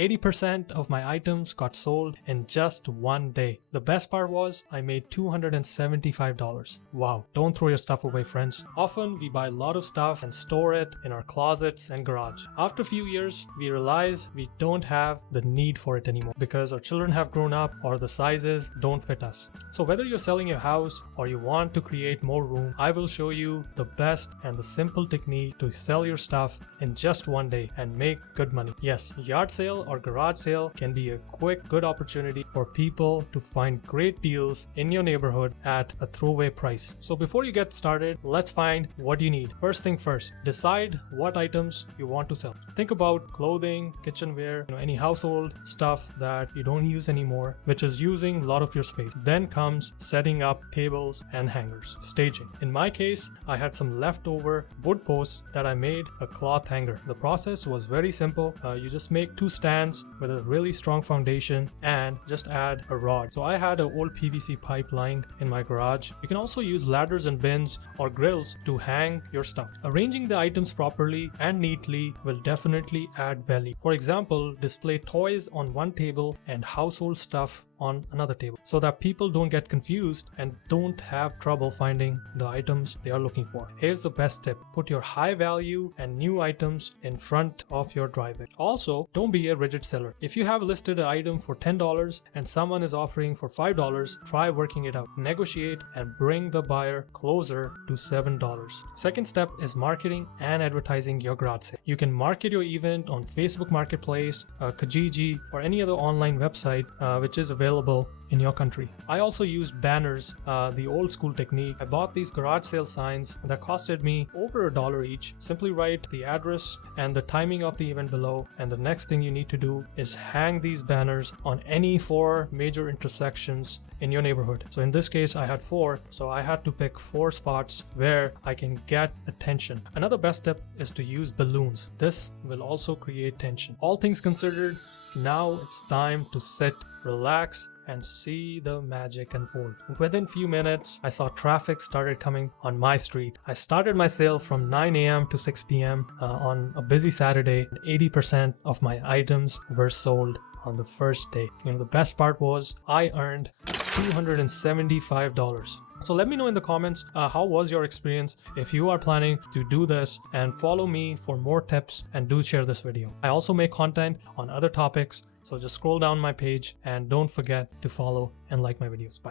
80% of my items got sold in just one day. The best part was I made $275. Wow, don't throw your stuff away, friends. Often we buy a lot of stuff and store it in our closets and garage. After a few years, we realize we don't have the need for it anymore because our children have grown up or the sizes don't fit us. So whether you're selling your house or you want to create more room, I will show you the best and the simple technique to sell your stuff in just one day and make good money. Yes, yard sale or garage sale can be a quick, good opportunity for people to find great deals in your neighborhood at a throwaway price. So before you get started, let's find what you need. First thing first, decide what items you want to sell. Think about clothing, kitchenware, any household stuff that you don't use anymore, which is using a lot of your space. Then comes setting up tables and hangers. Staging. In my case, I had some leftover wood posts that I made a cloth hanger. The process was very simple. You just make two stands with a really strong foundation and just add a rod. So I had an old PVC pipe lying in my garage. You can also use ladders and bins or grills to hang your stuff. Arranging the items properly and neatly will definitely add value. For example, display toys on one table and household stuff on another table so that people don't get confused and don't have trouble finding the items they are looking for. Here's the best tip. Put your high value and new items in front of your driveway. Also, don't be a rigid seller. If you have listed an item for $10 and someone is offering for $5, try working it out. Negotiate and bring the buyer closer to $7. Second step is marketing and advertising your garage sale. You can market your event on Facebook Marketplace, Kijiji, or any other online website which is available in your country. I also used banners, the old school technique. I bought these garage sale signs that costed me over $1 each. Simply write the address and the timing of the event below, and the next thing you need to do is hang these banners on any 4 major intersections in your neighborhood. So in this case I had 4, so I had to pick 4 spots where I can get attention. Another best tip is to use balloons. This will also create tension. All things considered, now it's time to sit, relax, and see the magic unfold. Within few minutes, I saw traffic started coming on my street. I started my sale from 9 a.m. to 6 p.m. On a busy Saturday, and 80% of my items were sold on the first day. The best part was I earned $275. So let me know in the comments how was your experience if you are planning to do this, and follow me for more tips, and do share this video. I also make content on other topics, so just scroll down my page and don't forget to follow and like my videos. Bye.